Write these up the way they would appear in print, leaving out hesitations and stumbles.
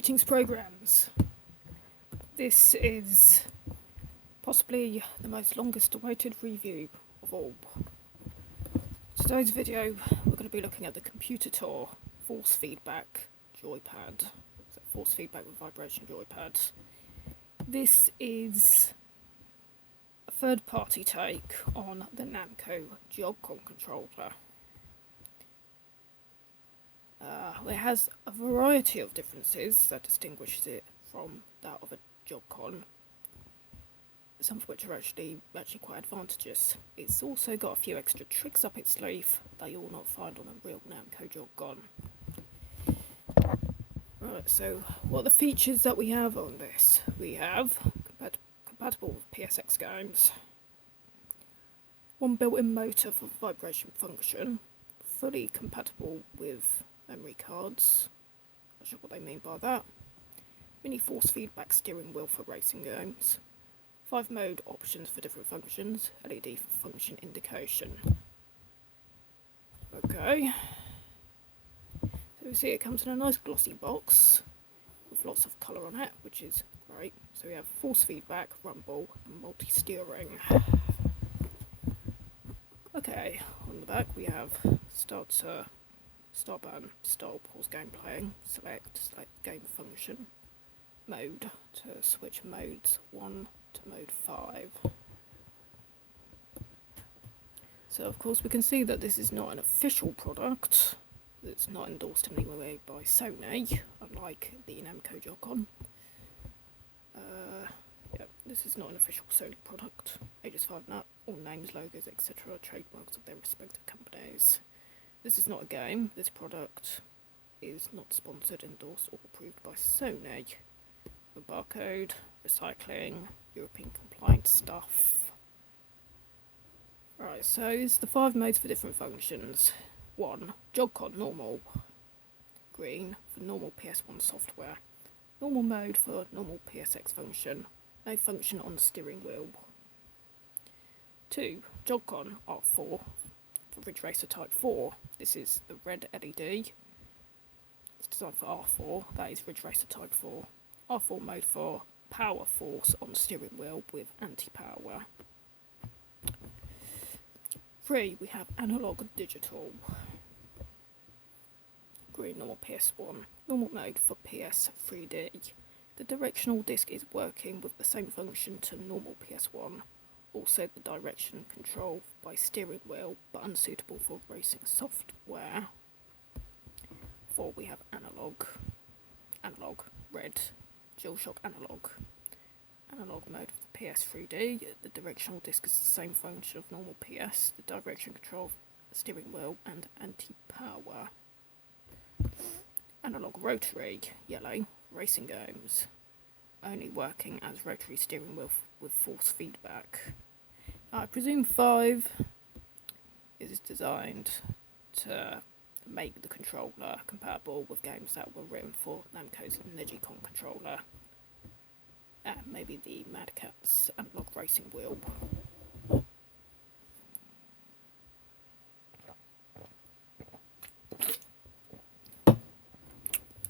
Greetings programs. This is possibly the most longest awaited review of all. Today's video we're going to be looking at the computitor force feedback joypad. So force feedback with vibration joypad. This is a third party take on the Namco Jogcon controller. It has a variety of differences that distinguishes it from that of a Jogcon, some of which are actually quite advantageous. It's also got a few extra tricks up its sleeve that you'll not find on a real Namco Jogcon. Right, so what are the features that we have on this? We have compatible with PSX games, one built-in motor for vibration function, fully compatible with memory cards. Not sure what they mean by that. Mini force feedback steering wheel for racing games. 5 mode options for different functions. LED for function indication. Okay. So we see it comes in a nice glossy box with lots of colour on it, which is great. So we have force feedback, rumble, and multi-steering. Okay, on the back we have start button, start, pause game playing, select game function, mode to switch modes 1 to mode 5. So of course we can see that this is not an official product, it's not endorsed in any way by Sony, unlike the Namco Jogcon. Yeah, this is not an official Sony product. Ages 5 and up, all names, logos, etc. are trademarks of their respective companies. This is not a game. This product is not sponsored, endorsed or approved by Sony. The barcode, recycling, European compliant stuff. Right, so it's the 5 modes for different functions. 1. Jogcon normal. Green for normal PS1 software. Normal mode for normal PSX function. No function on steering wheel. 2. Jogcon R4 for Ridge Racer Type 4. This is the red LED. It's designed for R4. That is Ridge Racer Type 4. R4 mode for power force on steering wheel with anti-power. 3. We have analog digital. Green normal PS1. Normal mode for PS 3D. The directional disc is working with the same function to normal PS1. Also the direction control by steering wheel, but unsuitable for racing software. 4. We have analog, red, DualShock analog mode for PS 3D. The directional disc is the same function of normal PS, the direction control, steering wheel, and anti-power. Analog rotary, yellow, racing games. Only working as rotary steering wheel with force feedback. I presume 5 is designed to make the controller compatible with games that were written for Namco's Jogcon controller. And maybe the Mad Catz analog racing wheel.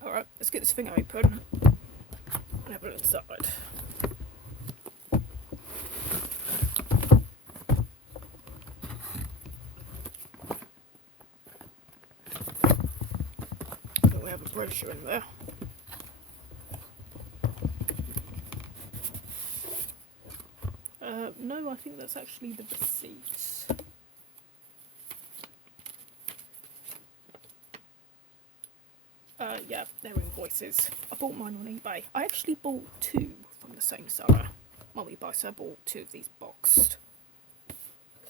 Alright, let's get this thing open and have a look inside. We have a brochure in there. No, I think that's actually the receipts. Yeah, they're invoices. I bought mine on eBay. I actually bought 2 from the same seller. Multi-buy, so I bought 2 of these boxed.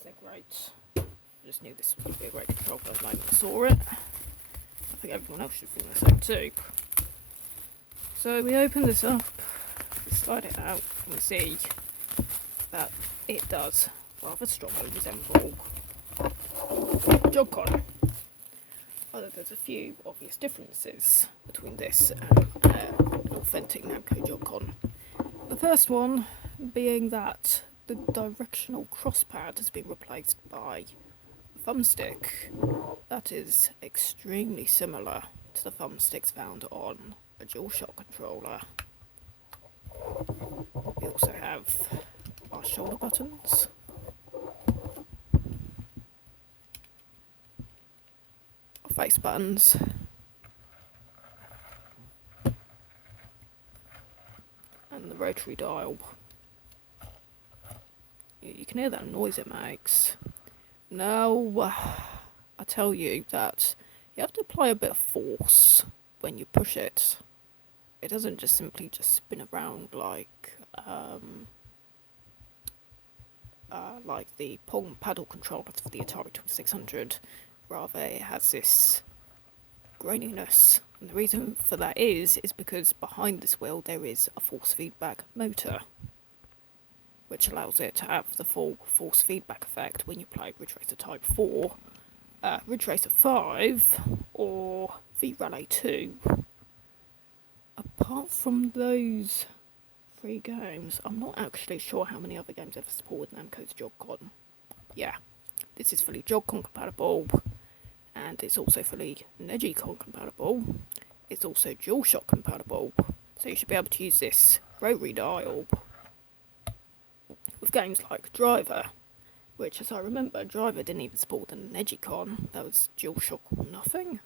They're great. I just knew this would be a great control for the moment I saw it. I think everyone else should feel the same too. So we open this up, we slide it out, and we see that it does rather strongly resemble Jogcon. Although there's a few obvious differences between this and an authentic Namco Jogcon. The first one being that the directional crosspad has been replaced by a thumbstick that is extremely similar to the thumbsticks found on a DualShock controller. We also have our shoulder buttons, our face buttons, and the rotary dial. You can hear that noise it makes. Now, I tell you that you have to apply a bit of force when you push it. It doesn't just simply just spin around like the Pong paddle controller for the Atari 2600. Rather, it has this graininess. And the reason for that is because behind this wheel there is a force feedback motor, which allows it to have the full force feedback effect when you play Ridge Racer Type 4, Ridge Racer 5, or V-Rally 2. Apart from those 3 games, I'm not actually sure how many other games ever support Namco's Jogcon. Yeah, this is fully Jogcon compatible, and it's also fully Negicon compatible. It's also DualShock compatible, so you should be able to use this rotary dial with games like Driver, which, as I remember, Driver didn't even support the Negicon. That was DualShock or nothing.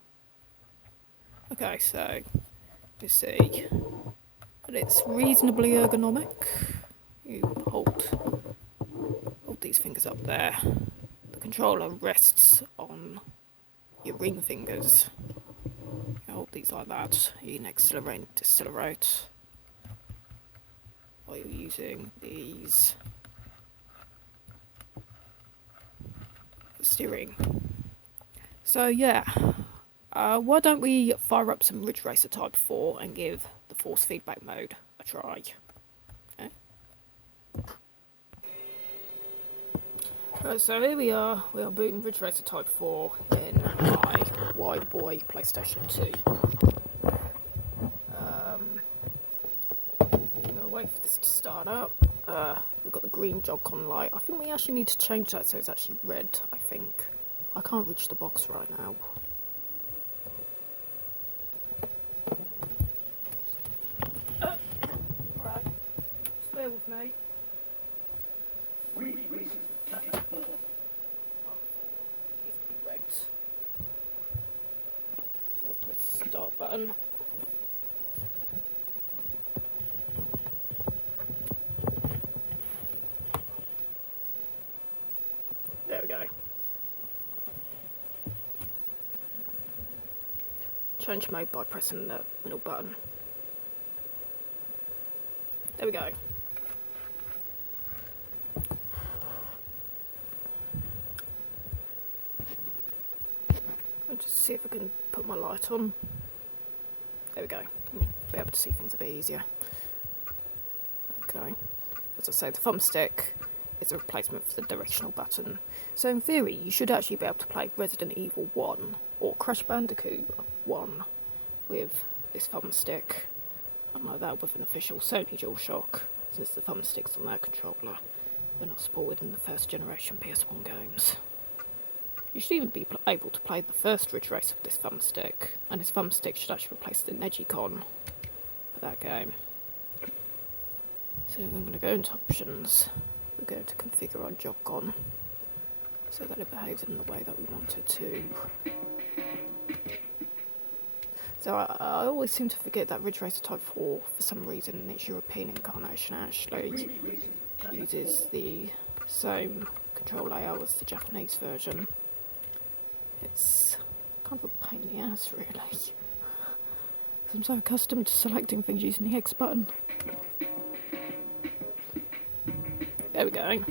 Okay, so you see that it's reasonably ergonomic. You hold these fingers up there. The controller rests on your ring fingers. You hold these like that. You can accelerate and decelerate while you're using these for steering. So yeah, why don't we fire up some Ridge Racer Type 4 and give the force feedback mode a try? Okay. Right, so here we are booting Ridge Racer Type 4 in my wide boy PlayStation 2. I'm gonna wait for this to start up. We've got the green Jogcon light. I think we actually need to change that so it's actually red, I think. I can't reach the box right now. Right, just bear with me. Press the start button. There we go. Change mode by pressing the middle button. There we go. I'll just see if I can put my light on. There we go. Be able to see things a bit easier. Okay. As I say, the thumbstick is a replacement for the directional button. So in theory, you should actually be able to play Resident Evil 1 or Crash Bandicoot 1 with this thumbstick. Unlike that with an official Sony DualShock, since the thumbsticks on that controller were not supported in the first generation PS1 games. You should even be able to play the first Ridge Racer with this thumbstick, and this thumbstick should actually replace the Negicon for that game. So I'm going to go into options. We're going to configure our Jogcon so that it behaves in the way that we want it to. So I always seem to forget that Ridge Racer Type 4, for some reason, its European incarnation actually uses the same control layout as the Japanese version. It's kind of a pain in the ass, really. Because I'm so accustomed to selecting things using the X button. There we go.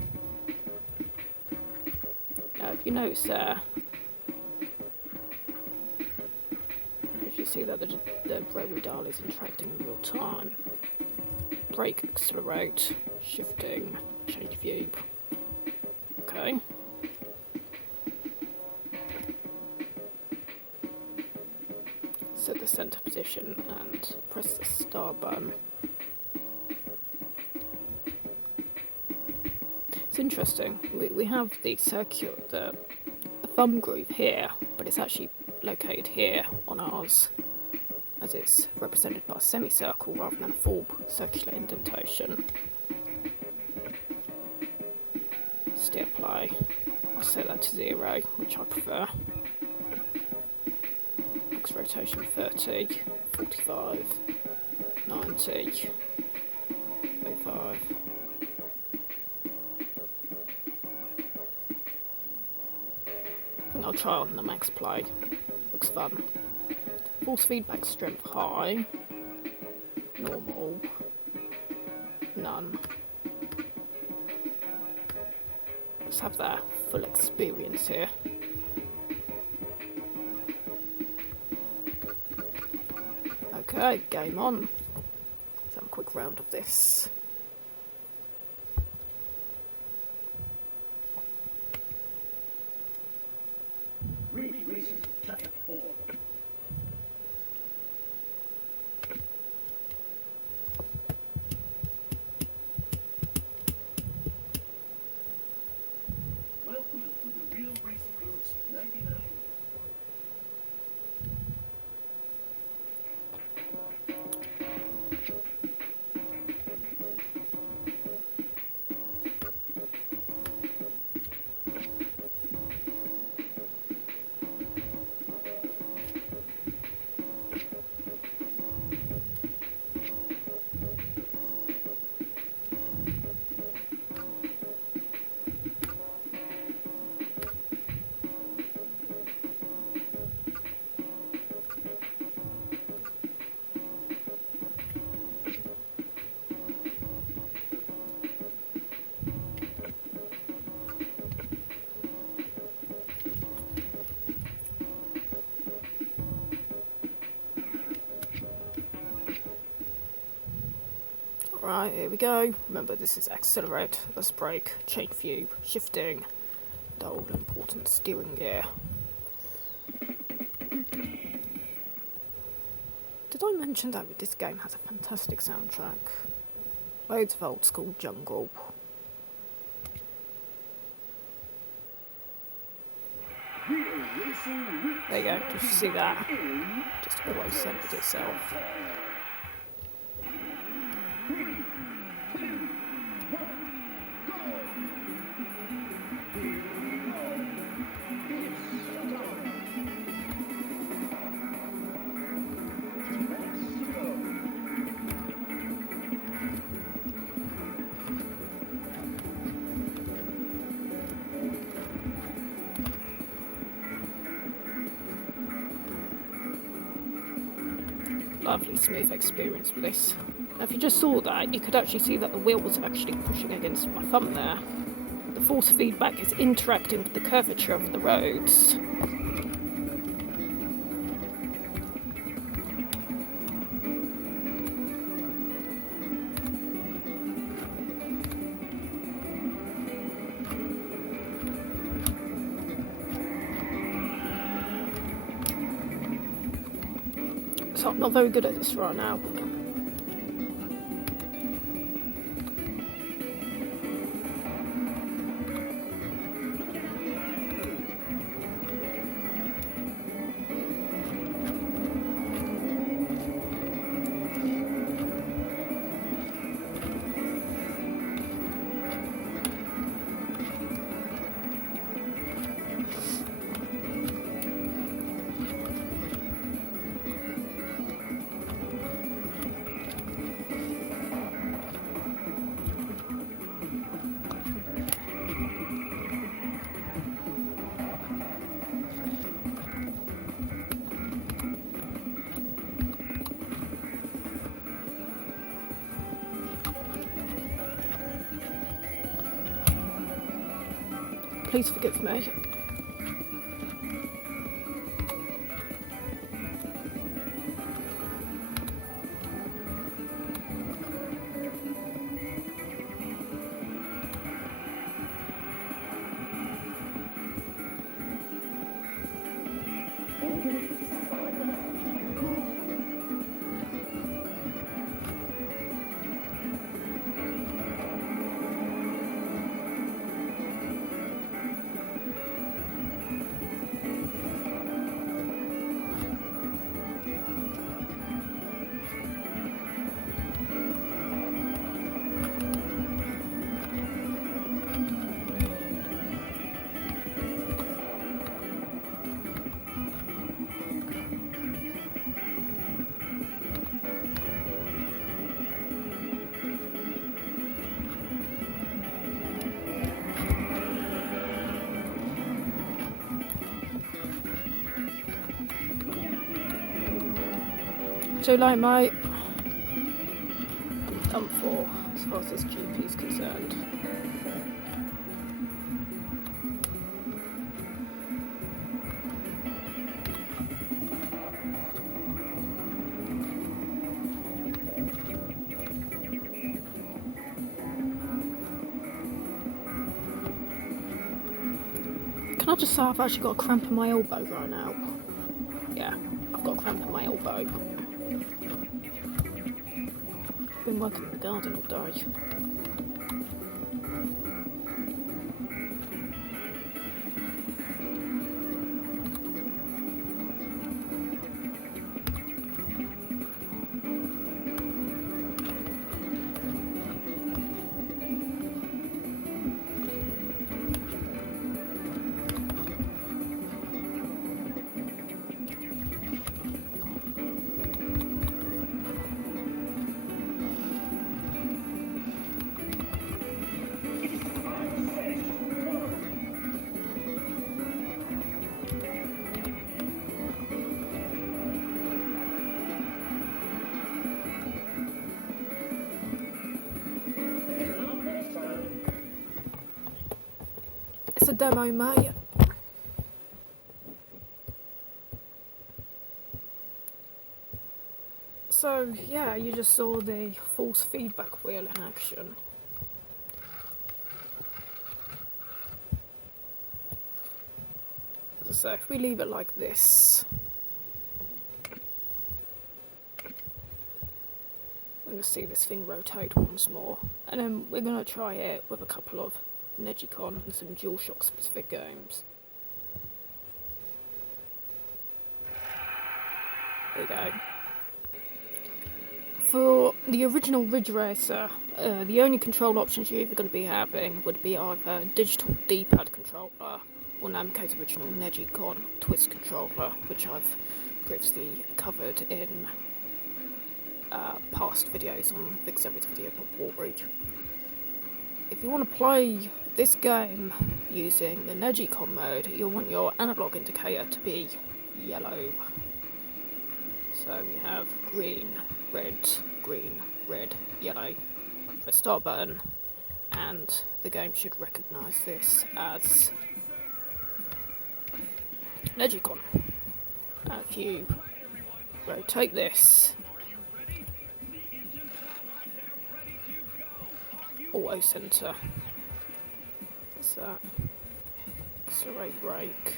Now, if you notice there, you see that the rotary dial is interacting in real time. Brake, accelerate, shifting, change view. Okay. Set the center position and press the start button. It's interesting. We have the circuit, the thumb groove here, but it's actually located here on ours. as it's represented by a semicircle rather than a full circular indentation. Steer play, I'll set that to 0, which I prefer. Max rotation 30, 45, 90, 05. I think I'll try on the max play, looks fun. Force feedback strength high, normal, none. Let's have that full experience here. Okay, game on. Let's have a quick round of this. Right, here we go. Remember, this is accelerate, let's brake, change view, shifting, the old important steering gear. Did I mention that this game has a fantastic soundtrack? Loads of old school jungle. There you go, did you see that? Just always centered itself. Lovely smooth experience with this. Now if you just saw that, you could actually see that the wheel was actually pushing against my thumb there. The force feedback is interacting with the curvature of the roads. So I'm not very good at this right now. Please forgive me. Too late, mate. Done for, as far as this GP is concerned. Can I just say I've actually got a cramp in my elbow right now? Yeah, I've got a cramp in my elbow. Been working in the garden all day. It's a demo, mate. So, yeah, you just saw the force feedback wheel in action. So if we leave it like this, we're going to see this thing rotate once more. And then we're going to try it with a couple of Jogcon and some DualShock specific games. There we go. For the original Ridge Racer, the only control options you're either going to be having would be either digital D-pad controller or Namco's original Jogcon twist controller, which I've previously covered in past videos on Vic's video before. If you want to play this game using the Jogcon mode, you'll want your analog indicator to be yellow. So we have green, red, yellow. Press start button, and the game should recognise this as Jogcon. If you rotate this, auto center. What's that? Accelerate brake.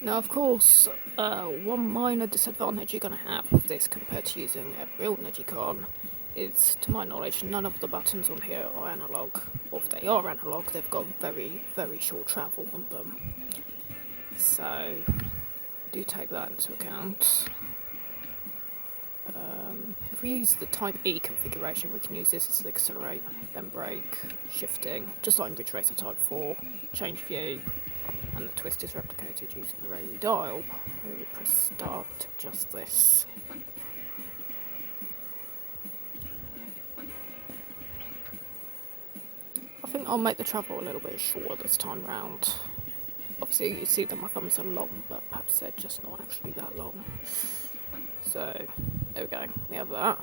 Now, of course, one minor disadvantage you're going to have with this compared to using a real Jogcon is, to my knowledge, none of the buttons on here are analog. Or if they are analog, they've got very, very short travel on them. So, do take that into account. If we use the Type E configuration, we can use this as accelerate, then brake, shifting, just like in Ridge Racer Type 4, change view, and the twist is replicated using the rotary dial. We press start to adjust this. I think I'll make the travel a little bit shorter this time round. Obviously you see that my thumbs are long, but perhaps they're just not actually that long. So, there we go, we have that.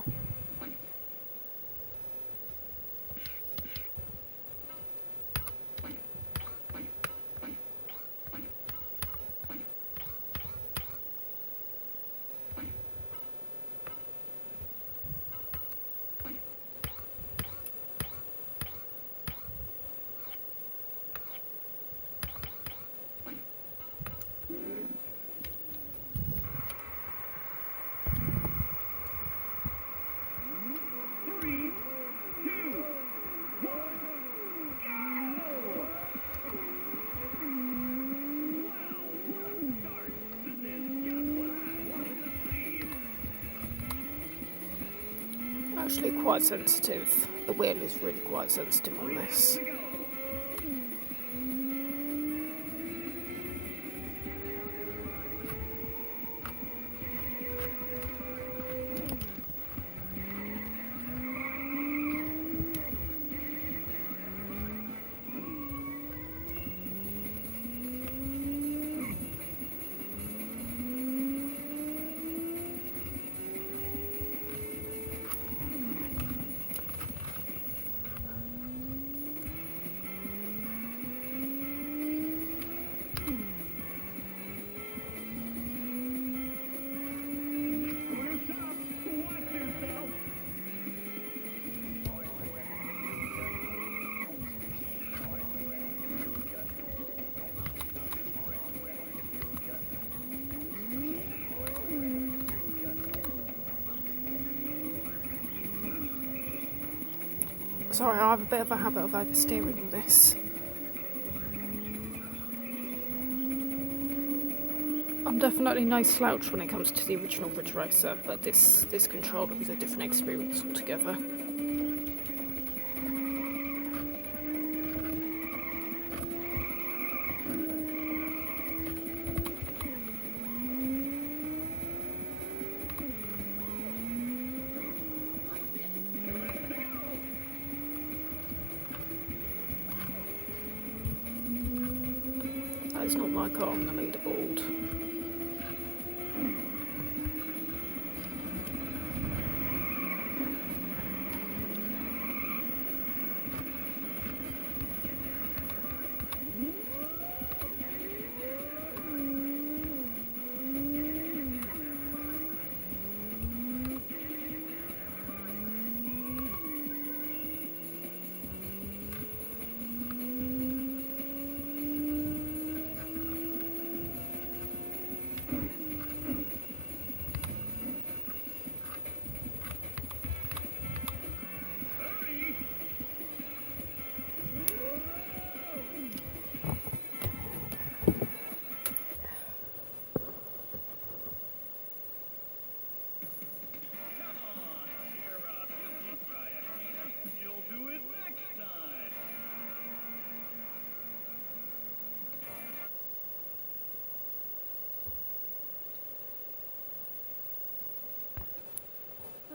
Actually quite sensitive. The wheel is really quite sensitive on this. Sorry, I have a bit of a habit of oversteering on this. I'm definitely no slouch when it comes to the original Ridge Racer, but this controller was a different experience altogether. That is not my car on the leaderboard.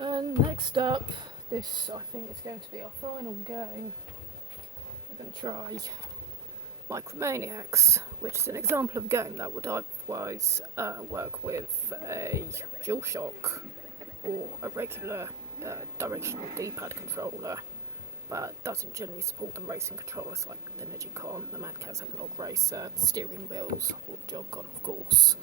And next up, this I think is going to be our final game. We're going to try Micromaniacs, which is an example of a game that would otherwise work with a DualShock or a regular directional D-pad controller, but doesn't generally support the racing controllers like the Jogcon, the Mad Catz Analog Racer, the steering wheels, or Jogcon of course.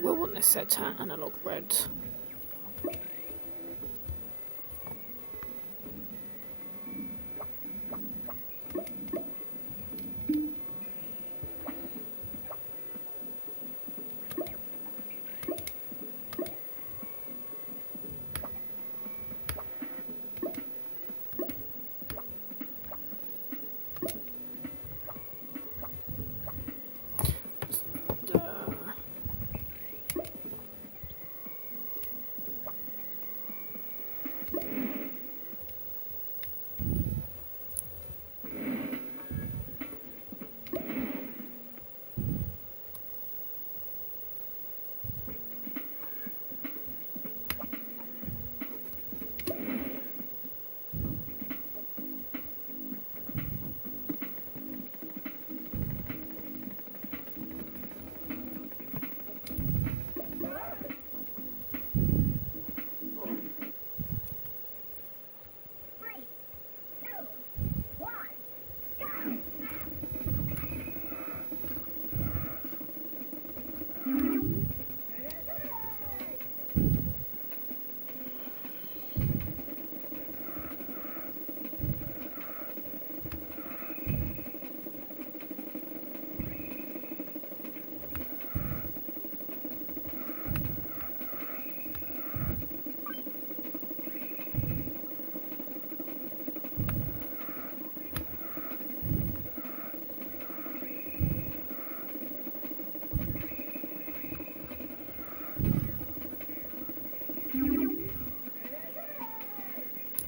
We'll want this set to analog red.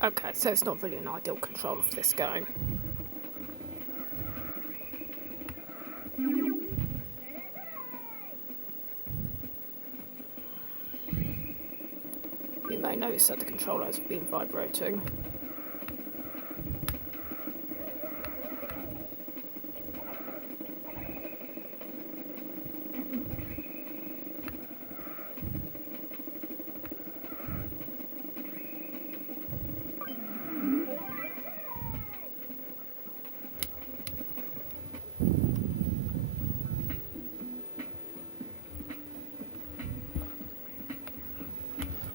Okay, so it's not really an ideal controller for this game. You may notice that the controller has been vibrating.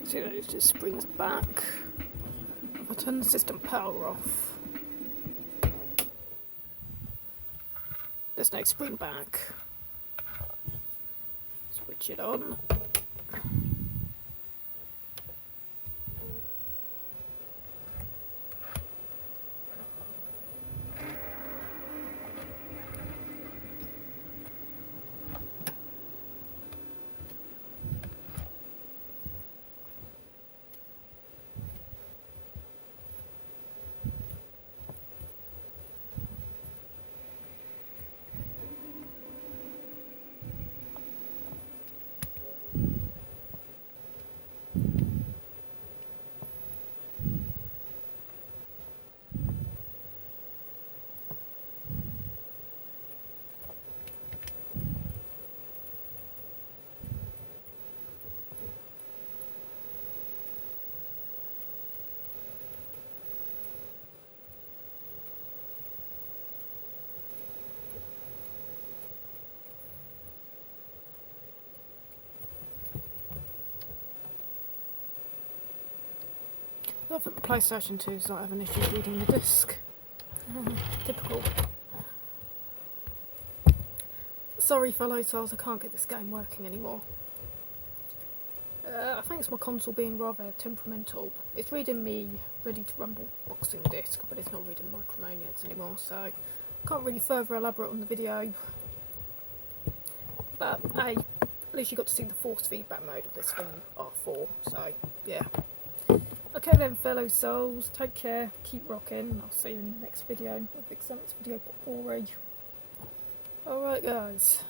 See that it just springs back. If I turn the system power off, there's no spring back. Switch it on. I think the PlayStation 2 is not having issues reading the disc. Typical. Sorry fellow souls, I can't get this game working anymore. I think it's my console being rather temperamental. It's reading me Ready to Rumble boxing disc, but it's not reading Micromaniacs anymore, so I can't really further elaborate on the video. But hey, at least you got to see the force feedback mode of this thing R4, so yeah. Okay then fellow souls, take care, keep rocking, I'll see you in the next video. I'll fix the next video already. Alright guys.